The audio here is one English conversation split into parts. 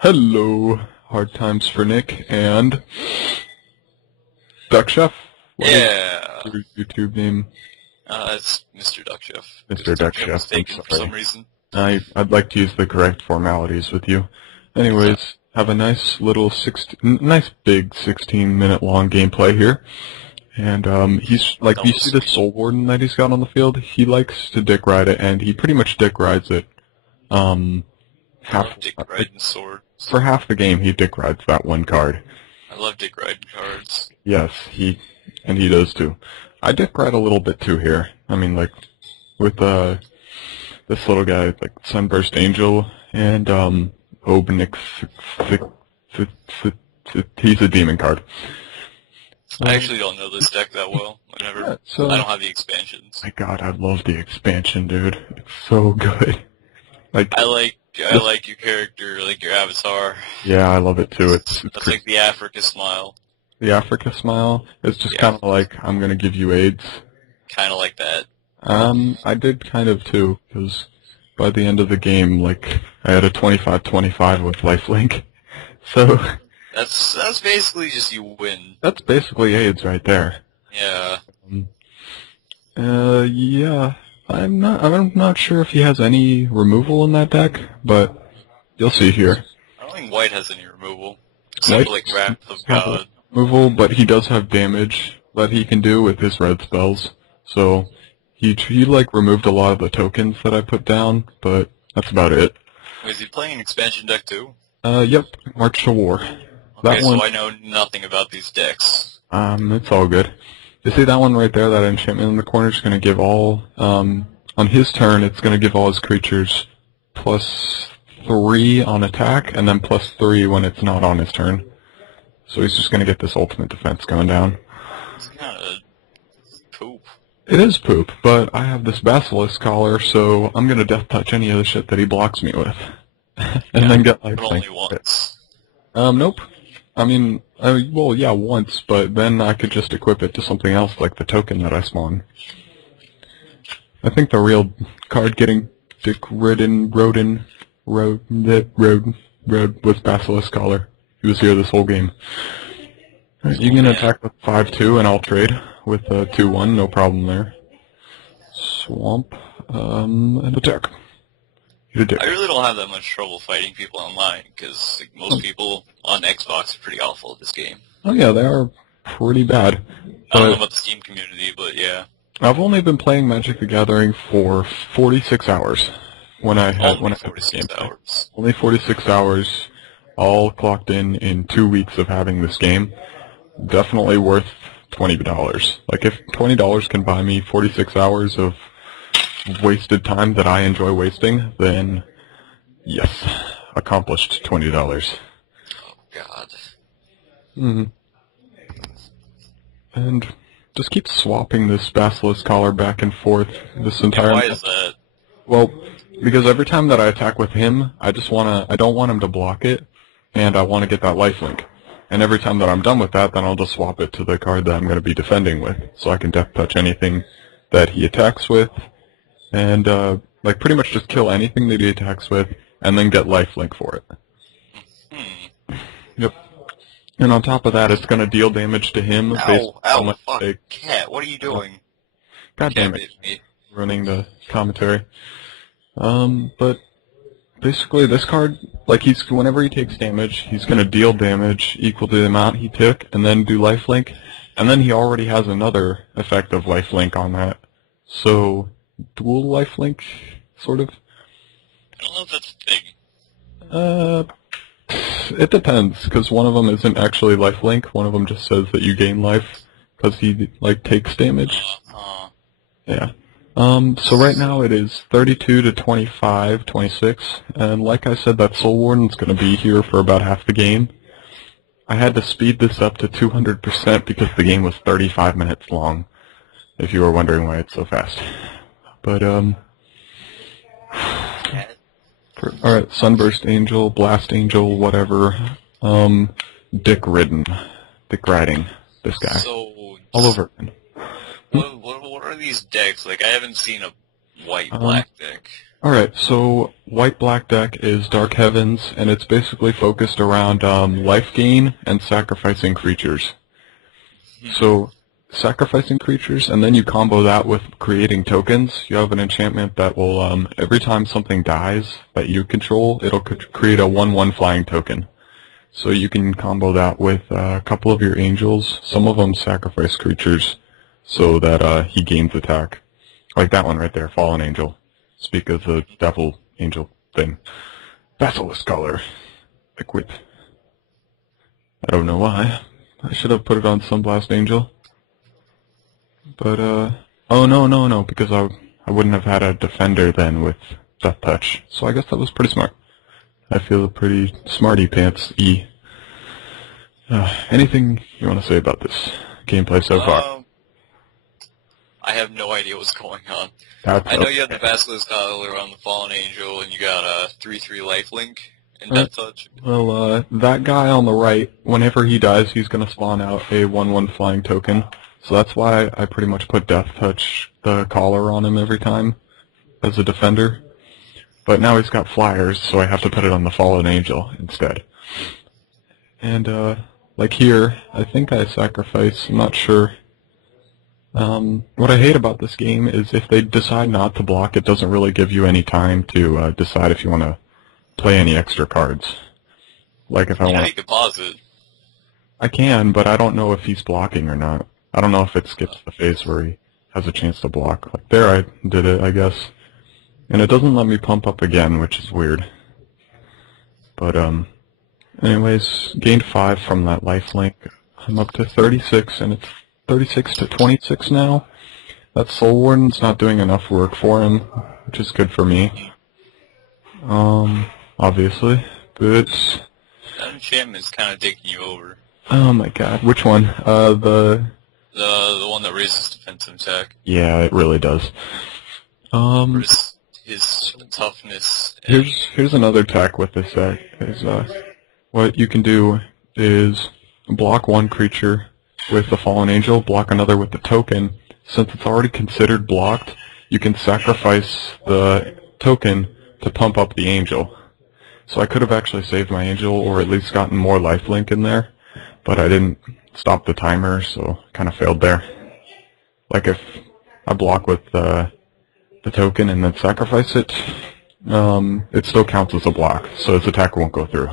Hello, Hard Times for Nick and Duck Chef. What Yeah. is your YouTube name? It's Mr. Duck Chef. Mr. Duck Chef. Was taken for some reason. I'd like to use the correct formalities with you. Anyways, have a nice little nice big 16-minute long gameplay here. And he's like, you see the Soul Warden that he's got on the field? He likes to dick ride it, and he pretty much dick rides it. Dick riding sword. For half the game, he dick rides that one card. I love dick riding cards. Yes, he does too. I dick ride a little bit too here. I mean, like, with this little guy, like Sunburst Angel and Obnix, he's a demon card. I actually don't know this deck that well. I don't have the expansions. My God, I love the expansion, dude. It's so good. Like I like your character, like your avatar. Yeah, I love it too. It's like the Africa smile. The Africa smile is just kind of like, I'm gonna give you AIDS. Kind of like that. I did kind of too, because by the end of the game, like, I had a 25-25 with lifelink. So that's basically just you win. That's basically AIDS right there. Yeah. Yeah. I'm not sure if he has any removal in that deck, but you'll see here. I don't think White has any removal. Except for, like, Wrath of God. Removal, but he does have damage that he can do with his red spells. So he like removed a lot of the tokens that I put down, but that's about it. Wait, is he playing an expansion deck too? Yep. March to War. Okay, so I know nothing about these decks. It's all good. You see that one right there, that enchantment in the corner is going to give all, on his turn, it's going to give all his creatures +3 on attack, and then +3 when it's not on his turn. So he's just going to get this ultimate defense going down. It's kind of poop. It is poop, but I have this Basilisk Collar, so I'm going to death touch any of the shit that he blocks me with. And then get life. But only once. Nope. I mean, well, yeah, once, but then I could just equip it to something else, like the token that I spawn. I think the real card getting Ridin was Basilisk Collar. He was here this whole game. Right, you can attack with 5-2, and I'll trade with 2-1, no problem there. Swamp, and attack. I really don't have that much trouble fighting people online, because like, most people on Xbox are pretty awful at this game. Oh yeah, they are pretty bad. I don't know about the Steam community, but yeah. I've only been playing Magic the Gathering for 46 hours. Only 46 hours. Only 46 hours, all clocked in 2 weeks of having this game. Definitely worth $20. Like, if $20 can buy me 46 hours of wasted time that I enjoy wasting, then yes, accomplished $20. Oh God. And just keep swapping this Basilisk Collar back and forth this entire. Why is that? Well, because every time that I attack with him, I don't want him to block it, and I want to get that lifelink. And every time that I'm done with that, then I'll just swap it to the card that I'm going to be defending with, so I can death touch anything that he attacks with. And, like, pretty much just kill anything that he attacks with, and then get lifelink for it. Yep. And on top of that, it's going to deal damage to him. Ow, fuck, cat, what are you doing? God damn it. Running the commentary. But, basically, this card, like, whenever he takes damage, he's going to deal damage equal to the amount he took, and then do lifelink. And then he already has another effect of lifelink on that. So dual lifelink, sort of. I don't know if that's a thing. It depends, because one of them isn't actually lifelink. One of them just says that you gain life, because he, like, takes damage. Yeah. So right now it is 32 to 25, 26, and like I said, that Soul Warden's going to be here for about half the game. I had to speed this up to 200% because the game was 35 minutes long, if you were wondering why it's so fast. But, alright, Sunburst Angel, Blast Angel, whatever, Dick Ridin. Dick riding, this guy. So, all over. What are these decks? Like, I haven't seen a white-black deck. Alright, so white-black deck is Dark Heavens, and it's basically focused around life gain and sacrificing creatures. So, sacrificing creatures, and then you combo that with creating tokens. You have an enchantment that will, every time something dies that you control, it'll create a 1/1 flying token. So you can combo that with a couple of your angels. Some of them sacrifice creatures so that he gains attack. Like that one right there, Fallen Angel. Speak of the devil angel thing. Basilisk color. Liquid. I don't know why. I should have put it on Sunblast Angel. But, oh no, because I wouldn't have had a defender then with Death Touch. So I guess that was pretty smart. I feel pretty smarty pants E. Anything you want to say about this gameplay so far? I have no idea what's going on. That's I know you have the Basilisk Collar on the Fallen Angel, and you got a 3/3 lifelink and Death Touch. Well, that guy on the right, whenever he dies, he's going to spawn out a 1/1 flying token. So that's why I pretty much put Death Touch, the collar, on him every time as a defender. But now he's got flyers, so I have to put it on the Fallen Angel instead. And, like here, I think I sacrifice, I'm not sure. What I hate about this game is if they decide not to block, it doesn't really give you any time to decide if you want to play any extra cards. Like if I want, you can pause it. I can, but I don't know if he's blocking or not. I don't know if it skips the phase where he has a chance to block. Like there, I did it, I guess, and it doesn't let me pump up again, which is weird. But anyways, gained 5 from that lifelink. I'm up to 36, and it's 36 to 26 now. That Soul Warden's not doing enough work for him, which is good for me. Obviously, but that enchantment's kind of taking you over. Oh my god, which one? The one that raises defensive attack. Yeah, it really does. His toughness. Here's another tack with this deck. Is what you can do is block one creature with the Fallen Angel, block another with the token. Since it's already considered blocked, you can sacrifice the token to pump up the angel. So I could have actually saved my angel, or at least gotten more lifelink in there, but I didn't stop the timer, so kind of failed there. Like if I block with the token and then sacrifice it, it still counts as a block, so its attack won't go through.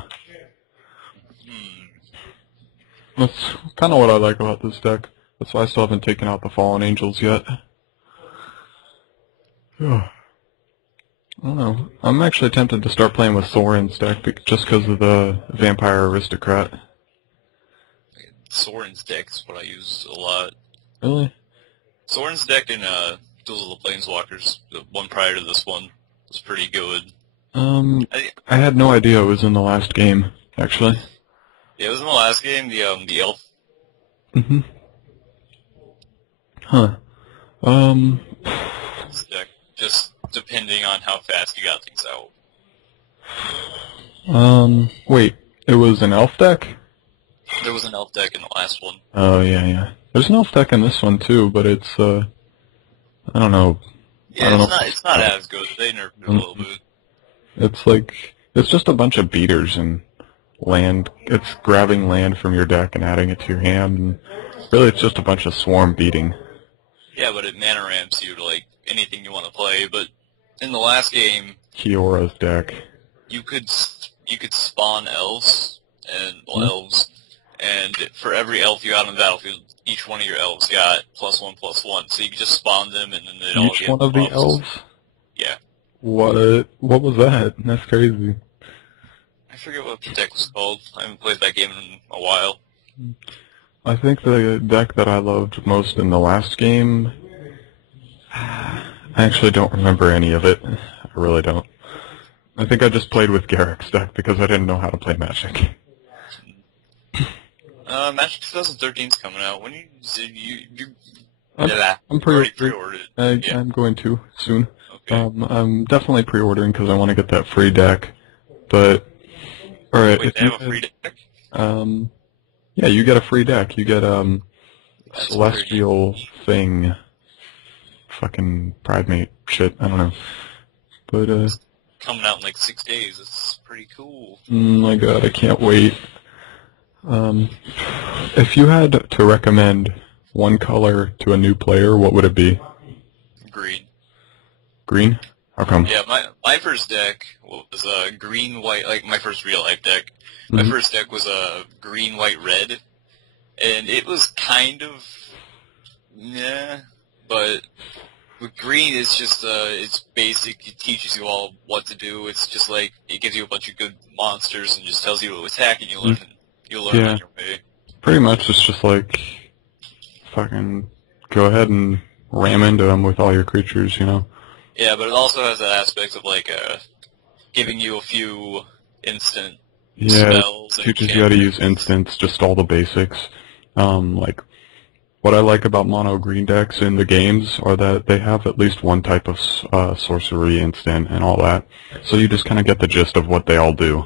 That's kind of what I like about this deck. That's why I still haven't taken out the Fallen Angels yet. I don't know. I'm actually tempted to start playing with Soren's deck just because of the Vampire Aristocrat. Soren's deck is what I use a lot. Really? Soren's deck in Duels of the Planeswalkers, the one prior to this one, was pretty good. I had no idea it was in the last game, actually. Yeah, it was in the last game, the elf. Mm-hmm. Huh. This deck, just depending on how fast you got things out. Wait, it was an elf deck? There was an elf deck in the last one. Oh, yeah. There's an elf deck in this one, too, but it's, I don't know. Yeah, it's not as good. They nerfed it a little bit. It's like, it's just a bunch of beaters and land. It's grabbing land from your deck and adding it to your hand, and really it's just a bunch of swarm beating. Yeah, but it mana ramps you to, like, anything you want to play, but in the last game... Kiora's deck. You could spawn elves, elves, and for every elf you got on the battlefield, each one of your elves got +1/+1, so you could just spawn them and then they'd all get each one of the elves? Yeah. What was that? That's crazy. I forget what the deck was called. I haven't played that game in a while. I think the deck that I loved most in the last game, I actually don't remember any of it. I really don't. I think I just played with Garrick's deck because I didn't know how to play Magic. Magic 2013 is coming out. When I'm pre-ordered. I'm going to soon. Okay. I'm definitely pre-ordering because I want to get that free deck. But alright, wait, they have a free deck? Yeah, you get a free deck. You get Celestial thing, fucking Pridemate shit. I don't know. But, Coming out in like 6 days. It's pretty cool. my god, I can't wait. If you had to recommend one color to a new player, what would it be? Green. Green? How come? Yeah, my first deck was green, white, like my first real life deck. My Mhm. first deck was green, white, red. And it was kind of, but with green, it's just, it's basic. It teaches you all what to do. It's just like, it gives you a bunch of good monsters and just tells you to attack, and you'll learn Yeah. on your way. Pretty much it's just like, fucking go ahead and ram into them with all your creatures, you know? Yeah, but it also has that aspect of, like, giving you a few instant Yeah, spells. it And teaches you how to use instants, just all the basics. Like, what I like about mono green decks in the games are that they have at least one type of sorcery instant and all that. So you just kind of get the gist of what they all do.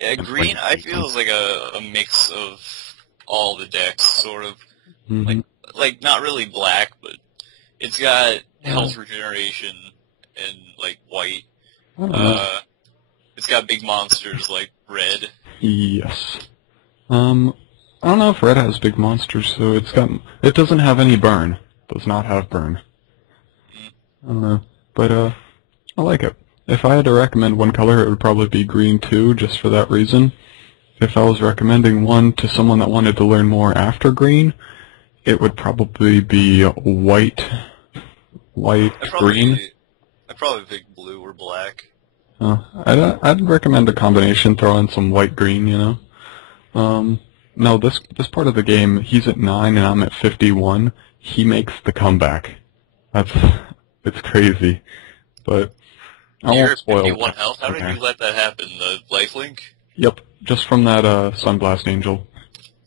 Yeah, green, I feel, is like a mix of all the decks, sort of. Mm-hmm. Like, not really black, but it's got health regeneration and, like, white. It's got big monsters like red. Yes. I don't know if red has big monsters, so it doesn't have any burn. Does not have burn. I don't know. But, I like it. If I had to recommend one color, it would probably be green too, just for that reason. If I was recommending one to someone that wanted to learn more after green, it would probably be white, green. I'd probably pick blue or black. I'd recommend a combination, throw in some white green, you know. No, this part of the game, he's at 9 and I'm at 51. He makes the comeback. It's crazy. But I You're won't at spoil 51 health? How okay. did you let that happen? The lifelink? Yep, just from that Sunblast Angel.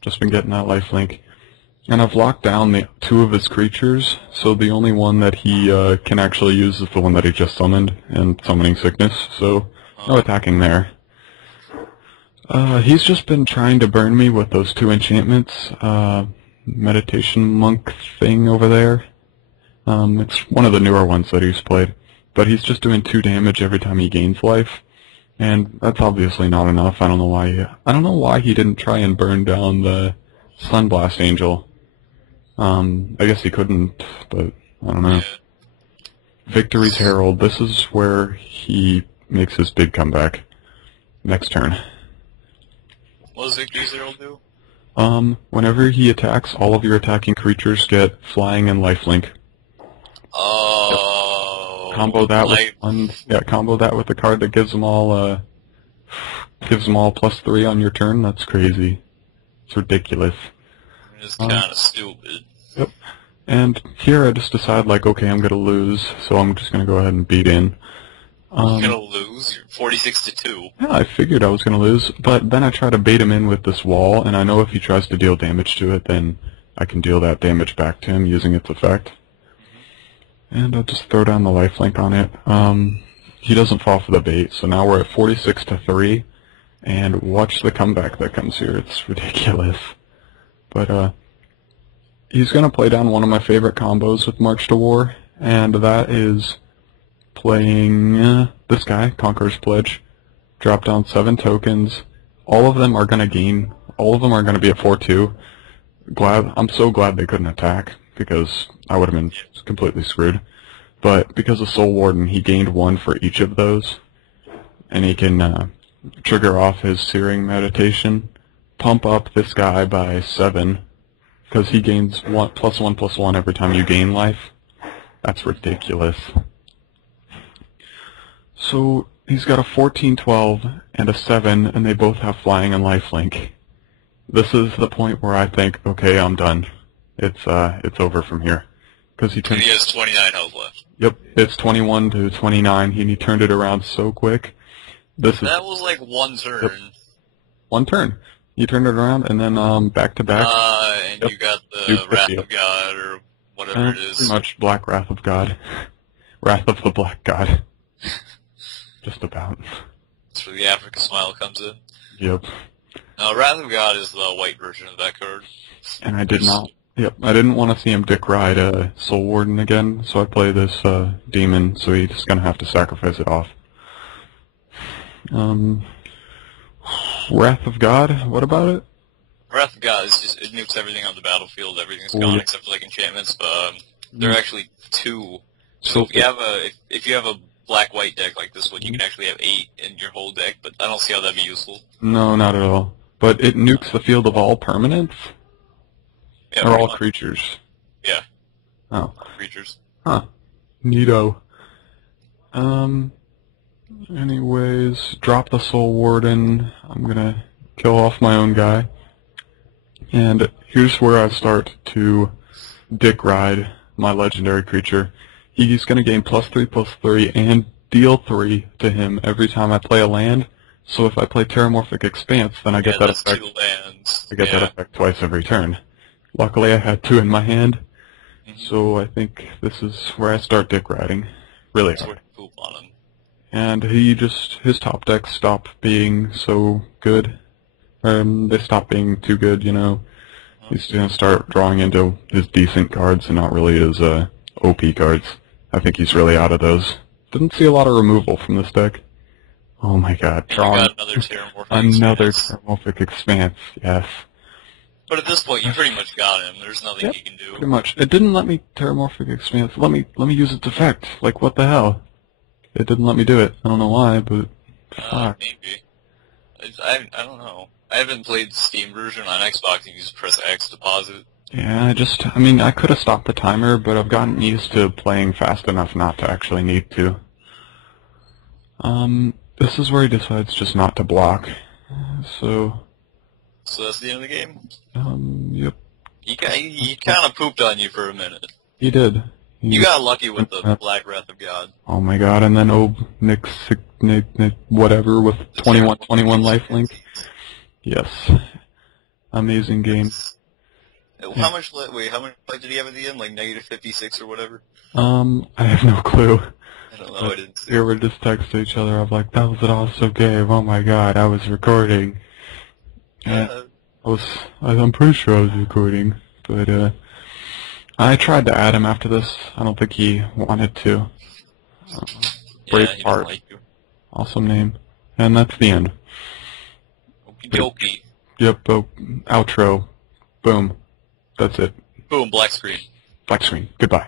Just been getting that lifelink. And I've locked down the 2 of his creatures, so the only one that he can actually use is the one that he just summoned, and Summoning Sickness, so no attacking there. He's just been trying to burn me with those 2 enchantments. Meditation Monk thing over there. It's one of the newer ones that he's played. But he's just doing 2 damage every time he gains life. And that's obviously not enough. I don't know why he didn't try and burn down the Sunblast Angel. I guess he couldn't, but I don't know. Yeah. Victory's Herald. This is where he makes his big comeback. Next turn. What does Victory's Herald do? Whenever he attacks, all of your attacking creatures get flying and lifelink. Oh. Combo that combo that with the card that gives them all +3 on your turn. That's crazy. It's ridiculous. It's kind of stupid. Yep. And here I just decide, like, okay, I'm gonna lose, so I'm just gonna go ahead and beat in. You're gonna lose? You're 46-2. Yeah, I figured I was gonna lose, but then I try to bait him in with this wall, and I know if he tries to deal damage to it, then I can deal that damage back to him using its effect. And I'll just throw down the lifelink on it. He doesn't fall for the bait, so now we're at 46-3, and watch the comeback that comes here. It's ridiculous. But, he's gonna play down one of my favorite combos with March to War, and that is playing this guy, Conqueror's Pledge. Drop down 7 tokens. All of them are gonna gain. All of them are gonna be at 4-2. I'm so glad they couldn't attack, because I would have been completely screwed. But because of Soul Warden, he gained 1 for each of those, and he can trigger off his Searing Meditation, pump up this guy by 7, because he gains +1/+1 every time you gain life. That's ridiculous. So he's got a 14-12 and a 7, and they both have flying and lifelink. This is the point where I think, okay, I'm done. It's over from here, because he has 29 health left. Yep, it's 21-29, and he turned it around so quick. That was like one turn. Yep. One turn. You turned it around, and then back to back. And Yep. you got the Wrath of God, or whatever it is. Pretty much Black Wrath of God. Wrath of the Black God. Just about. That's where the Africa Smile comes in. Yep. Now, Wrath of God is the white version of that card. And I did not Yep, I didn't want to see him dick ride Soul Warden again, so I play this demon, so he's just gonna have to sacrifice it off. Wrath of God, what about it? Wrath of God is just, it nukes everything on the battlefield, everything's Oh, gone yeah. except for like enchantments, but there are actually 2. So So if you have a black-white deck like this one, you can actually have 8 in your whole deck, but I don't see how that'd be useful. No, not at all. But it nukes the field of all permanents? Yeah, Or pretty all much. creatures? Yeah, Oh. creatures. Huh. Neato. Anyways, drop the Soul Warden. I'm gonna kill off my own guy. And here's where I start to dick ride my legendary creature. He's gonna gain +3/+3 and deal 3 to him every time I play a land. So if I play Terramorphic Expanse, then I get that that's effect. 2 lands. I get that effect twice every turn. Luckily I had 2 in my hand, so I think this is where I start dick riding. Really hard. Poop on him. And his top decks stop being so good. They stop being too good, you know. He's gonna start drawing into his decent cards and not really his OP cards. I think he's really out of those. Didn't see a lot of removal from this deck. Oh my god, drawing You got another Terramorphic another Expanse. Terramorphic Expanse, yes. But at this point, you pretty much got him. There's nothing Yep, you can do. pretty much. It didn't let me Terramorphic Expanse. Let me use its effect. Like, what the hell? It didn't let me do it. I don't know why, but fuck. Maybe. I don't know. I haven't played the Steam version on Xbox. You can just press X to pause it. Yeah, I mean, I could have stopped the timer, but I've gotten used to playing fast enough not to actually need to. This is where he decides just not to block. So that's the end of the game? Yep. He kind of pooped on you for a minute. He did. You got lucky with the Black Wrath of God. Oh my god, and then Nick, whatever, with 21 lifelink. Yes. Amazing game. How much life did he have at the end? Like -56 or whatever? I have no clue. I don't know, I didn't see. We were just texting each other. I'm like, that was an awesome game. Oh my god, I was recording. I'm pretty sure I was recording, but I tried to add him after this. I don't think he wanted to. Brave he Heart. didn't like you. Awesome name. And that's the end. Okie dokie. Yep, outro. Boom. That's it. Boom, black screen. Black screen. Goodbye.